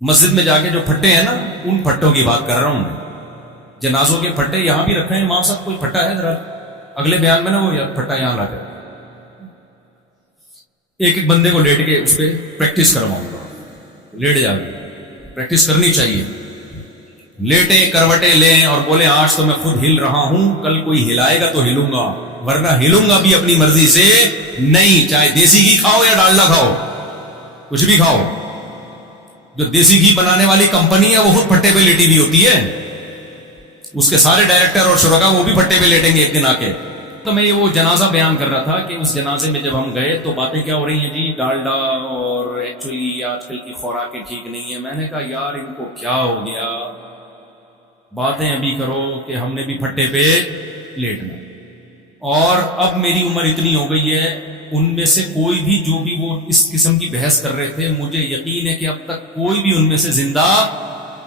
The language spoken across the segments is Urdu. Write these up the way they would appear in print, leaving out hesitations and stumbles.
مسجد میں جا کے جو پھٹے ہیں نا، ان پھٹوں کی بات کر رہا ہوں میں. جنازوں کے پھٹے یہاں بھی رکھے ہیں. امام صاحب کوئی پھٹا ہے ذرا اگلے بیان میں نا وہ پھٹا یہاں لا کر ایک ایک بندے کو لیٹ کے اس پہ پریکٹس کرواؤں گا. لیٹ جا کے پریکٹس کرنی چاہیے. لیٹیں کروٹیں لیں اور بولیں آج تو میں خود ہل رہا ہوں، کل کوئی ہلائے گا تو ہلوں گا، ورنہ ہلوں گا بھی اپنی مرضی سے نہیں. چاہے دیسی گھی کھاؤ یا ڈالڈا کھاؤ، کچھ بھی کھاؤ. جو دیسی گھی بنانے والی کمپنی ہے وہ خود پھٹے پہ لیٹی بھی ہوتی ہے. اس کے سارے ڈائریکٹر اور شرکا وہ بھی پھٹے پہ لیٹیں گے ایک دن آ کے. تو میں یہ وہ جنازہ بیان کر رہا تھا کہ اس جنازے میں جب ہم گئے تو باتیں کیا ہو رہی ہیں جی، ڈالڈا اور ایکچولی آج کل کی خوراکیں ٹھیک نہیں ہیں. میں نے کہا یار ان کو کیا ہو گیا، باتیں ابھی کرو کہ ہم نے بھی پھٹے پہ لیٹنا. اور اب میری عمر اتنی ہو گئی ہے، ان میں سے کوئی بھی جو بھی وہ اس قسم کی بحث کر رہے تھے، مجھے یقین ہے کہ اب تک کوئی بھی ان میں سے زندہ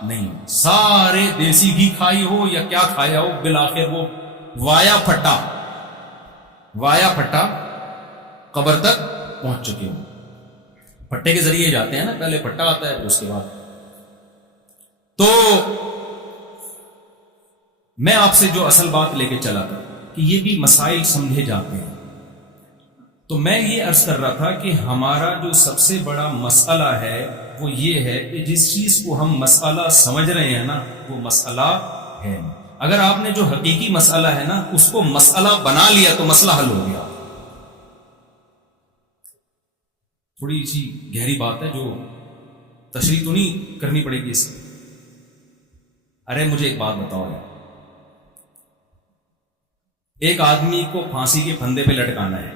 نہیں. سارے دیسی گھی کھائی ہو یا کیا کھایا ہو، بالآخر وہ وایا پھٹا قبر تک پہنچ چکے ہوں. پھٹے کے ذریعے جاتے ہیں نا، پہلے پھٹا آتا ہے پھر اس کے بعد. تو میں آپ سے جو اصل بات لے کے چلا تھا کہ یہ بھی مسائل سمجھے جاتے ہیں. تو میں یہ عرض کر رہا تھا کہ ہمارا جو سب سے بڑا مسئلہ ہے وہ یہ ہے کہ جس چیز کو ہم مسئلہ سمجھ رہے ہیں نا وہ مسئلہ ہے. اگر آپ نے جو حقیقی مسئلہ ہے نا اس کو مسئلہ بنا لیا تو مسئلہ حل ہو گیا. تھوڑی سی گہری بات ہے جو تشریح تو نہیں کرنی پڑے گی اس میں. ارے مجھے ایک بات بتاؤ یار، ایک آدمی کو پھانسی کے پھندے پہ لٹکانا ہے،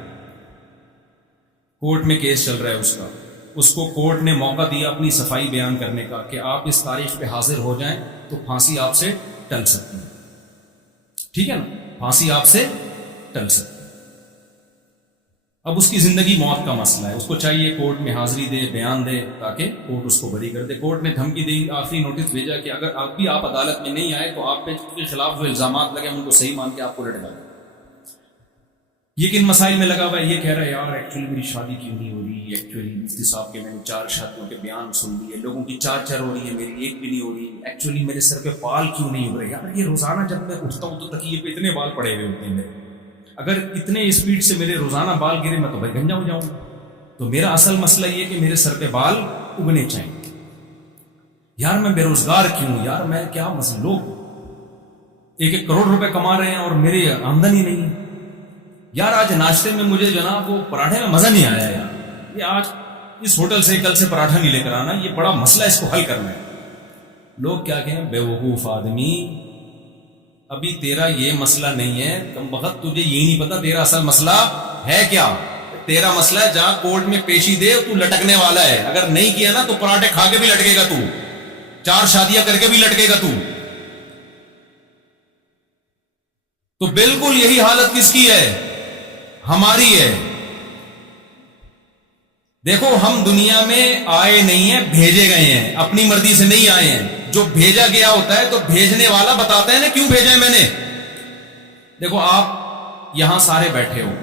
کورٹ میں کیس چل رہا ہے اس کو کورٹ نے موقع دیا اپنی صفائی بیان کرنے کا کہ آپ اس تاریخ پہ حاضر ہو جائیں تو پھانسی آپ سے ٹل سکتی ہے. ٹھیک ہے نا، پھانسی آپ سے ٹل سکتی ہے. اب اس کی زندگی موت کا مسئلہ ہے، اس کو چاہیے کورٹ میں حاضری دے، بیان دے تاکہ کورٹ اس کو بری کر دے. کورٹ نے دھمکی دی، آخری نوٹس بھیجا کہ اگر آپ عدالت میں نہیں آئے تو آپ کے خلاف جو الزامات لگے ان کو صحیح مان کے آپ کو لٹکا دیں. یہ کن مسائل میں لگا ہوا ہے؟ یہ کہہ رہا ہے یار ایکچولی میری شادی کیوں نہیں ہو رہی، ایکچولی مفتی صاحب کے میں نے 4 شادیوں کے بیان سن لیے، لوگوں کی 4 ہو رہی ہے، میری ایک بھی نہیں ہو رہی. ایکچولی میرے سر پہ بال کیوں نہیں ہو رہے. یار یہ روزانہ جب میں اٹھتا ہوں تو تکیے پہ اتنے بال پڑے ہوئے ہوتے ہیں میرے. اگر اتنے اسپیڈ سے میرے روزانہ بال گرے میں تو بھائی گنجا ہو جاؤں گا. تو میرا اصل مسئلہ یہ کہ میرے سر پہ بال اگنے چاہیے. یار میں بے روزگار کیوں، یار میں کیا مسئلہ، لوگ 1 کروڑ روپے کما رہے ہیں اور میری آمدنی نہیں. یار آج ناشتے میں مجھے جناب وہ پراٹھے میں مزہ نہیں آیا یار، یہ آج اس ہوٹل سے کل سے پراٹھا نہیں لے کر آنا، یہ بڑا مسئلہ ہے، اس کو حل کرنا ہے. لوگ کیا کہیں، بے وقوف آدمی، ابھی تیرا یہ مسئلہ نہیں ہے، کم وقت تجھے یہ نہیں پتا تیرا اصل مسئلہ ہے کیا. تیرا مسئلہ ہے جہاں کورٹ میں پیشی دے تو لٹکنے والا ہے. اگر نہیں کیا نا تو پراٹھے کھا کے بھی لٹکے گا، تو 4 شادیاں کر کے بھی لٹکے گا تو. تو بالکل یہی حالت کس کی ہے؟ ہماری ہے. دیکھو ہم دنیا میں آئے نہیں ہیں، بھیجے گئے ہیں، اپنی مرضی سے نہیں آئے ہیں. جو بھیجا گیا ہوتا ہے تو بھیجنے والا بتاتا ہے نا کیوں بھیجا ہے میں نے. دیکھو آپ یہاں سارے بیٹھے ہو،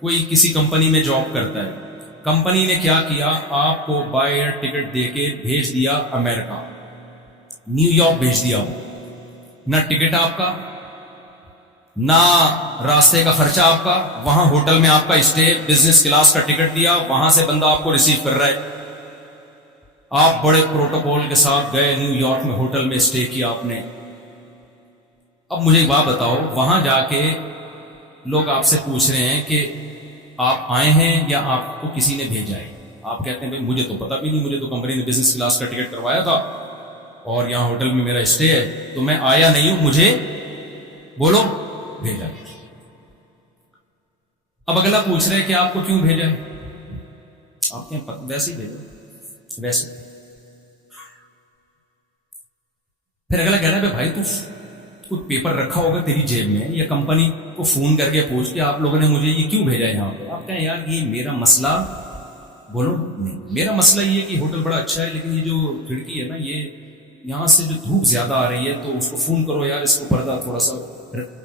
کوئی کسی کمپنی میں جاب کرتا ہے، کمپنی نے کیا کیا، آپ کو بائی ایئر ٹکٹ دے کے بھیج دیا امریکہ، نیو یارک بھیج دیا. نہ ٹکٹ آپ کا، نہ راستے کا خرچہ آپ کا، وہاں ہوٹل میں آپ کا اسٹے، بزنس کلاس کا ٹکٹ دیا، وہاں سے بندہ آپ کو ریسیو کر رہا ہے. آپ بڑے پروٹوکول کے ساتھ گئے نیو یارک میں، ہوٹل میں اسٹے کیا آپ نے. اب مجھے ایک بات بتاؤ، وہاں جا کے لوگ آپ سے پوچھ رہے ہیں کہ آپ آئے ہیں یا آپ کو کسی نے بھیجا ہے. آپ کہتے ہیں بھائی مجھے تو پتا بھی نہیں، مجھے تو کمپنی نے بزنس کلاس کا ٹکٹ کروایا تھا اور یہاں ہوٹل میں میرا اسٹے ہے، تو میں آیا نہیں ہوں، مجھے بولو بھیجا. اب اگلا پوچھ رہے کہ آپ کو کیوں بھیجا ہے، آپ کہیں ویسے ہی بھیجو ویسے. پھر اگلا کہہ رہا ہے بھائی تو کوئی پیپر رکھا ہوگا تیری جیب میں، یا کمپنی کو فون کر کے پوچھ کے آپ لوگوں نے مجھے یہ کیوں بھیجا ہے یہاں پہ. آپ کہیں یار یہ میرا مسئلہ، بولو نہیں، میرا مسئلہ یہ ہے کہ ہوٹل بڑا اچھا ہے لیکن یہ جو کھڑکی ہے نا، یہ یہاں سے جو دھوپ زیادہ آ رہی ہے تو اس کو فون کرو یار، اس کو پردہ تھوڑا سا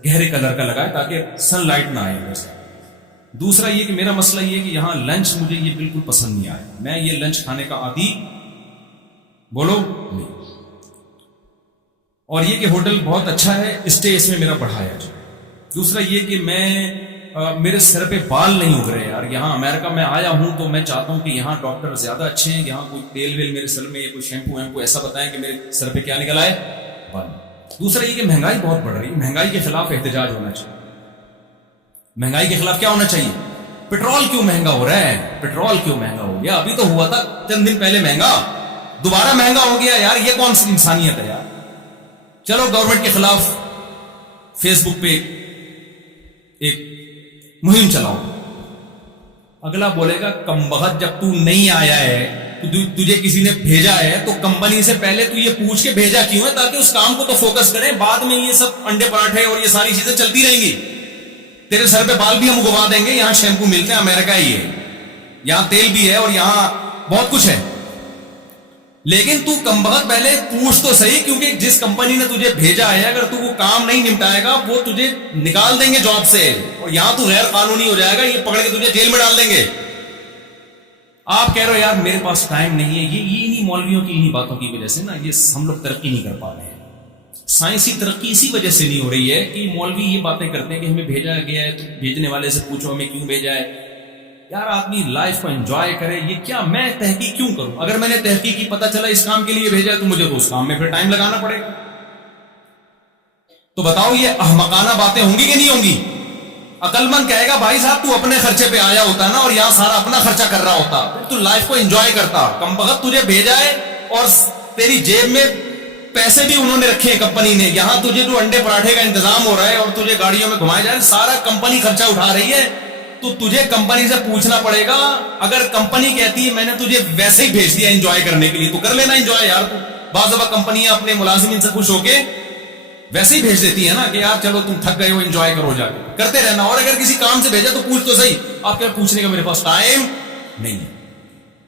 گہرے کلر کا لگائے تاکہ سن لائٹ نہ آئے ویسے. دوسرا یہ کہ میرا مسئلہ یہ ہے کہ یہاں لنچ مجھے یہ بالکل پسند نہیں آیا، میں یہ لنچ کھانے کا عادی بولو نہیں. اور یہ کہ ہوٹل بہت اچھا ہے, اسٹے اس میں میرا بڑھایا جائے. دوسرا یہ کہ میرے سر پہ بال نہیں اگ رہے یار. یہاں امریکہ میں آیا ہوں تو میں چاہتا ہوں کہ یہاں ڈاکٹر زیادہ اچھے ہیں, یہاں کوئی تیل ویل میرے سر میں یا کوئی شیمپو ویمپو ایسا بتائیں کہ میرے سر پہ کیا نکل آئے, بال. دوسرا یہ کہ مہنگائی بہت بڑھ رہی ہے, مہنگائی کے خلاف احتجاج ہونا چاہیے. مہنگائی کے خلاف کیا ہونا چاہیے؟ پیٹرول کیوں مہنگا ہو رہا ہے؟ پیٹرول کیوں مہنگا ہو گیا؟ ابھی تو ہوا تھا چند دن پہلے مہنگا, دوبارہ مہنگا ہو گیا یار. یہ کون سی انسانیت ہے یار؟ چلو گورنمنٹ کے خلاف فیس بک پہ ایک مہم چلاؤ. اگلا بولے گا کمبخت جب تو نہیں آیا ہے, تجھے کسی نے بھیجا ہے تو کمپنی سے پہلے تو یہ پوچھ کے بھیجا کیوں ہے, تاکہ اس کام کو تو فوکس کریں. بعد میں یہ سب انڈے پراٹھے اور یہ ساری چیزیں چلتی رہیں گی. تیرے سر پہ بال بھی ہم اگوا دیں گے. یہاں شیمپو ملتے ہیں, امریکہ ہی ہے, یہاں تیل بھی ہے اور یہاں بہت کچھ ہے. لیکن تو کمبخت پہلے پوچھ تو صحیح, کیونکہ جس کمپنی نے تجھے بھیجا ہے اگر تو وہ کام نہیں نمٹائے گا وہ تجھے نکال دیں گے جاب سے, اور یہاں تو غیر قانونی ہو جائے گا, یہ پکڑ کے تجھے جیل میں ڈال دیں گے. آپ کہہ رہے ہو یار میرے پاس ٹائم نہیں ہے. یہ انہی مولویوں کی انہی باتوں کی وجہ سے نا یہ ہم لوگ ترقی نہیں کر پا رہے ہیں. سائنسی ترقی اسی وجہ سے نہیں ہو رہی ہے کہ مولوی یہ باتیں کرتے ہیں کہ ہمیں بھیجا گیا ہے تو بھیجنے والے سے پوچھو ہمیں کیوں بھیجا ہے. یار آدمی لائف کو انجوائے کرے. یہ کیا میں تحقیق کیوں کروں؟ اگر میں نے تحقیق کی پتہ چلا اس کام کے لیے بھیجا تو مجھے تو اس کام میں پھر ٹائم لگانا پڑے گا. تو بتاؤ یہ احمقانہ باتیں ہوں گی کہ نہیں ہوں گی؟ عقل مند کہے گا بھائی صاحب تو اپنے خرچے پہ آیا ہوتا نا اور یہاں سارا اپنا خرچہ کر رہا ہوتا, پھر تو لائف کو انجوائے کرتا. کمبخت تجھے بھیجا ہے اور تیری جیب میں پیسے بھی انہوں نے رکھے ہیں کمپنی نے. یہاں تجھے جو انڈے پراٹھے کا انتظام ہو رہا ہے اور تجھے گاڑیوں میں گھمائے جا رہے, سارا کمپنی خرچہ اٹھا رہی ہے. تو تجھے کمپنی سے پوچھنا پڑے گا. اگر کمپنی کہتی ہے میں نے تجھے ویسے ہی بھیج دیا انجوائے کرنے کے لیے, تو کر لینا انجوائے یار. تو بعض دفعہ کمپنیاں اپنے ملازمین سے خوش ہو کے ویسے ہی بھیج دیتی ہے نا کہ یار چلو تم تھک گئے ہو انجوائے کرو, جا کے کرتے رہنا. اور اگر کسی کام سے بھیجا تو پوچھ تو صحیح. آپ کیا پوچھنے کا میرے پاس ٹائم نہیں ہے.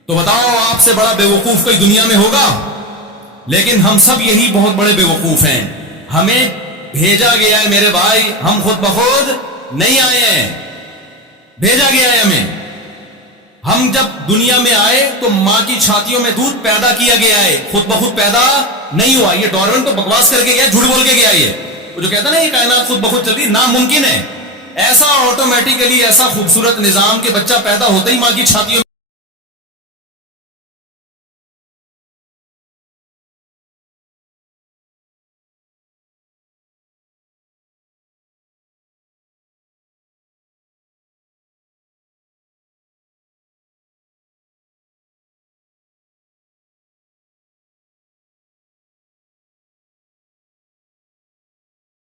تو بتاؤ آپ سے بڑا بے وقوف کوئی دنیا میں ہوگا؟ لیکن ہم سب یہی بہت بڑے بے وقوف ہیں. ہمیں بھیجا گیا ہے میرے بھائی, ہم خود بخود نہیں آئے ہیں, بھیجا گیا ہے ہمیں. ہم جب دنیا میں آئے تو ماں کی چھاتیوں میں دودھ پیدا کیا گیا ہے, خود بخود پیدا نہیں ہوا. یہ ڈارون تو بکواس کر کے گیا, جھوٹ بول کے گیا. یہ وہ جو کہتا ہے نا یہ کائنات خود بخود چل رہی, ناممکن ہے. ایسا آٹومیٹیکلی ایسا خوبصورت نظام کے بچہ پیدا ہوتا ہی ماں کی چھاتیوں